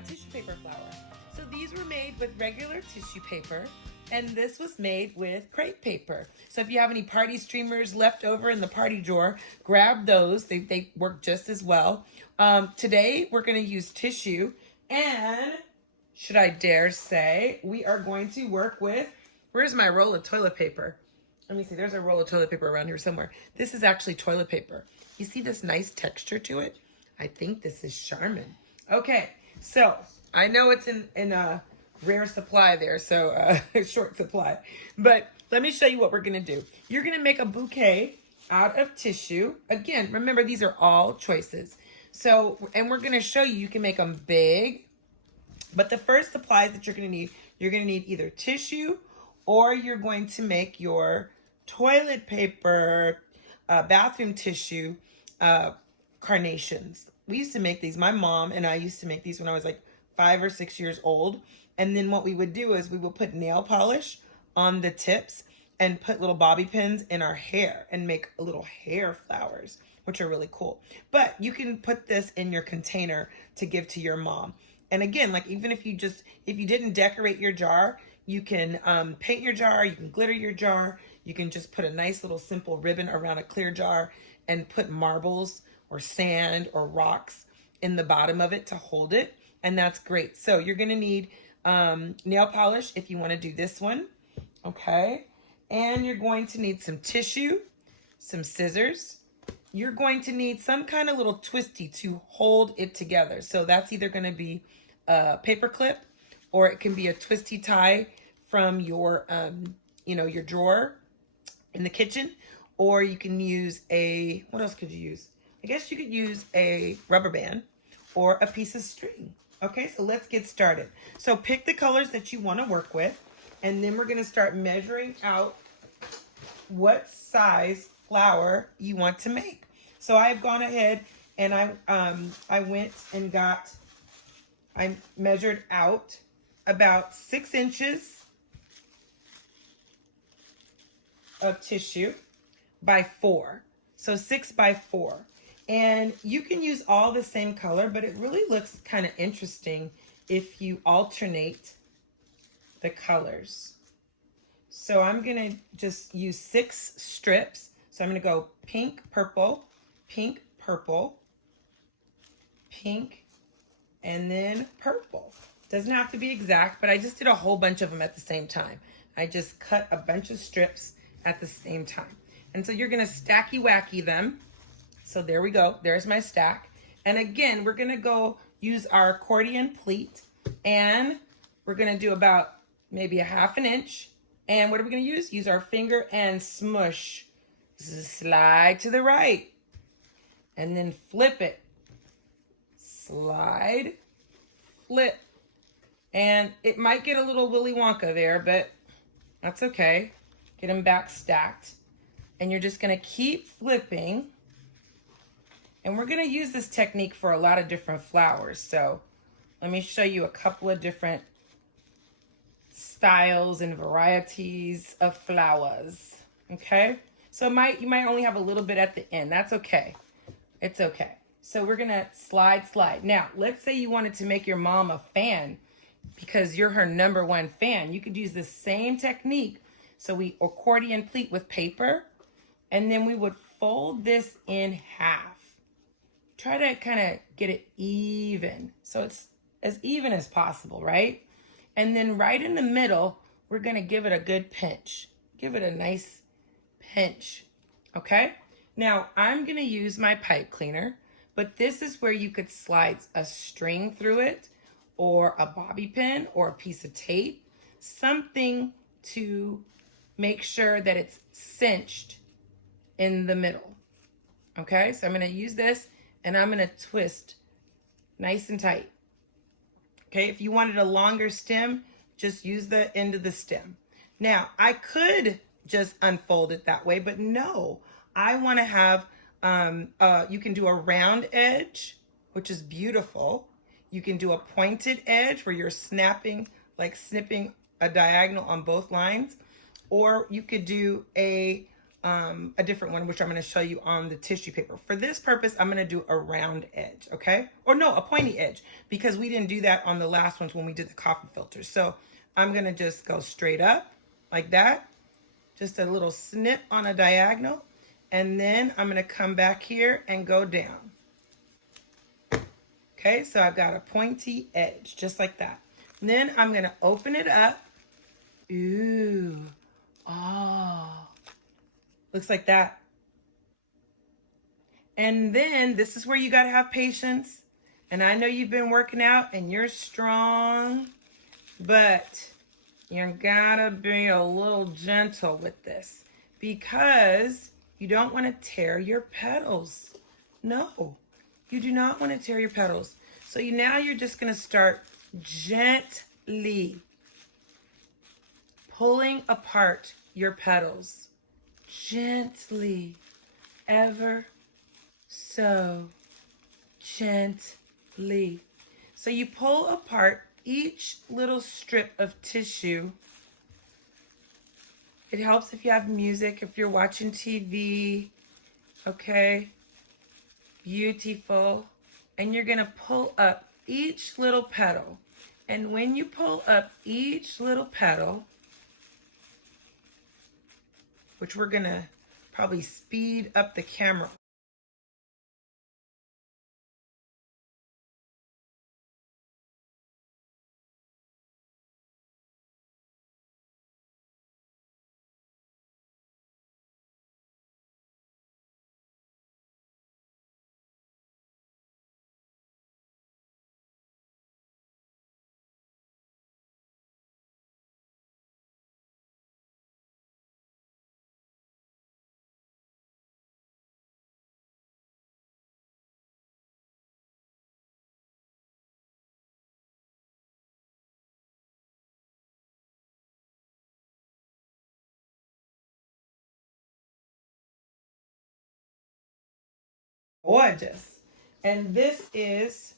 tissue paper flower. So these were made with regular tissue paper, and this was made with crepe paper. So if you have any party streamers left over in the party drawer, grab those. They work just as well. Today we're going to use tissue, and should I dare say, we are going to work with, where's my roll of toilet paper? Let me see, there's a roll of toilet paper around here somewhere. This is actually toilet paper. You see this nice texture to it? I think this is Charmin. Okay, so I know it's in a rare supply there, so short supply. But let me show you what we're gonna do. You're gonna make a bouquet out of tissue. Again, remember, these are all choices. So, and we're gonna show you can make them big, but the first supplies that you're gonna need either tissue, or you're going to make your toilet paper, bathroom tissue, carnations. We used to make these. My mom and I used to make these when I was like 5 or 6 years old. And then what we would do is we would put nail polish on the tips and put little bobby pins in our hair and make little hair flowers, which are really cool. But you can put this in your container to give to your mom. And again, like even if you didn't decorate your jar, you can paint your jar, you can glitter your jar, you can just put a nice little simple ribbon around a clear jar and put marbles or sand or rocks in the bottom of it to hold it. And that's great. So you're gonna need nail polish if you wanna do this one, okay? And you're going to need some tissue, some scissors. You're going to need some kind of little twisty to hold it together. So that's either gonna be a paper clip, or it can be a twisty tie from your, your drawer in the kitchen, or you can use what else could you use? I guess you could use a rubber band or a piece of string. Okay, so let's get started. So pick the colors that you want to work with, and then we're going to start measuring out what size flower you want to make. So I've gone ahead and I went and I measured out about 6 inches of tissue by 4. So 6 by 4. And you can use all the same color, but it really looks kind of interesting if you alternate the colors. So I'm going to just use 6 strips. So I'm going to go pink, purple, pink, purple, pink, and then purple. Doesn't have to be exact, but I just did a whole bunch of them at the same time. I just cut a bunch of strips at the same time. And so you're going to stacky wacky them. So there we go. There's my stack. And again, we're going to go use our accordion pleat, and we're going to do about maybe a 1/2 inch. And what are we going to use? Use our finger and smush. Slide to the right and then flip it. Slide, flip. And it might get a little Willy Wonka there, but that's okay. Get them back stacked. And you're just going to keep flipping. And we're going to use this technique for a lot of different flowers. So let me show you a couple of different styles and varieties of flowers. Okay? So you might only have a little bit at the end. That's okay. It's okay. So we're going to slide. Now, let's say you wanted to make your mom a fan because you're her #1 fan. You could use the same technique. So we accordion pleat with paper, and then we would fold this in half. Try to kind of get it even, so it's as even as possible, right? And then right in the middle, we're going to give it a good pinch. Give it a nice pinch, okay? Now, I'm going to use my pipe cleaner, but this is where you could slide a string through it, or a bobby pin, or a piece of tape, something to make sure that it's cinched in the middle. Okay, so I'm going to use this, and I'm going to twist nice and tight. Okay, if you wanted a longer stem, just use the end of the stem. Now, I could just unfold it that way, but no, I want to have, you can do a round edge, which is beautiful. You can do a pointed edge where you're snapping, like snipping a diagonal on both lines. Or you could do a a different one, which I'm going to show you on the tissue paper. For this purpose, I'm going to do a round edge, okay? Or no, a pointy edge, because we didn't do that on the last ones when we did the coffee filters. So I'm going to just go straight up like that, just a little snip on a diagonal, and then I'm going to come back here and go down. Okay, so I've got a pointy edge, just like that. And then I'm going to open it up. Ooh, oh. Looks like that. And then this is where you got to have patience. And I know you've been working out and you're strong, but you gotta be a little gentle with this because you don't want to tear your petals. No, you do not want to tear your petals. So now you're just going to start gently pulling apart your petals. Gently, ever so gently. So you pull apart each little strip of tissue. It helps if you have music, if you're watching TV, okay? Beautiful. And you're gonna pull up each little petal. And when you pull up each little petal, which we're gonna probably speed up the camera. Gorgeous. And this is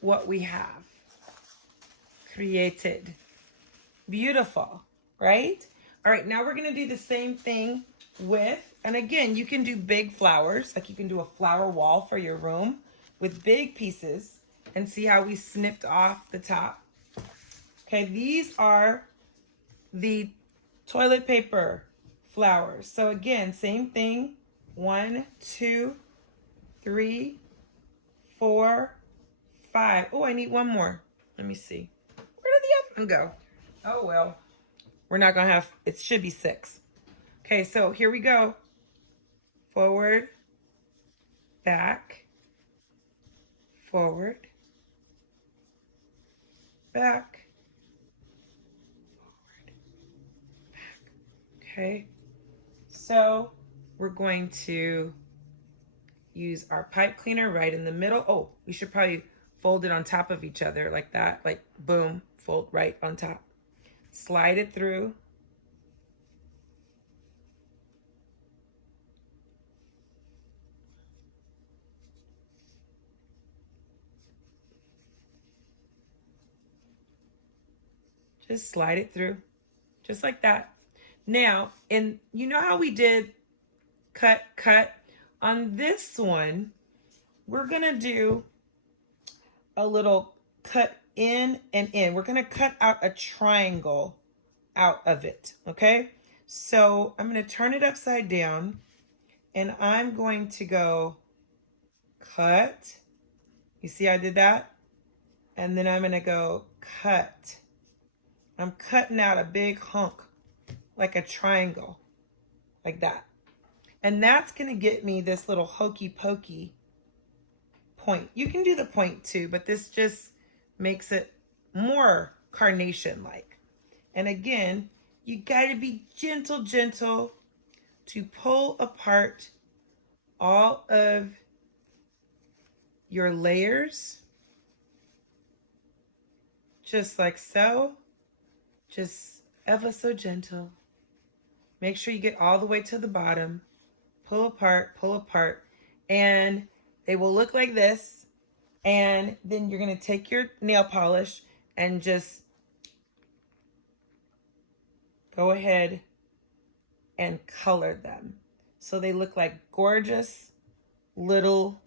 what we have created. Beautiful, right? All right, now we're gonna do the same thing with, and again, you can do big flowers, like you can do a flower wall for your room with big pieces, and see how we snipped off the top. Okay, these are the toilet paper flowers. So again, same thing, 1, 2, 3, 4, 5. Oh, I need one more. Let me see. Where did the other one go? Oh, well, we're not going to have, it should be 6. Okay, so here we go. Forward, back, forward, back, forward, back. Okay, so we're going to use our pipe cleaner right in the middle. Oh, we should probably fold it on top of each other like that, like boom, fold right on top. Slide it through. Just slide it through, just like that. Now, and you know how we did cut, cut? On this one, we're gonna do a little cut in and in. We're gonna cut out a triangle out of it, okay? So I'm gonna turn it upside down and I'm going to go cut. You see I did that? And then I'm gonna go cut. I'm cutting out a big hunk, like a triangle, like that. And that's gonna get me this little hokey pokey point. You can do the point too, but this just makes it more carnation-like. And again, you gotta be gentle, gentle to pull apart all of your layers, just like so. Just ever so gentle. Make sure you get all the way to the bottom. Pull apart, and they will look like this. And then you're gonna take your nail polish and just go ahead and colored them. So they look like gorgeous little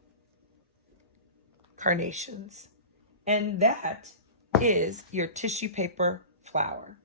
carnations. And that is your tissue paper flower.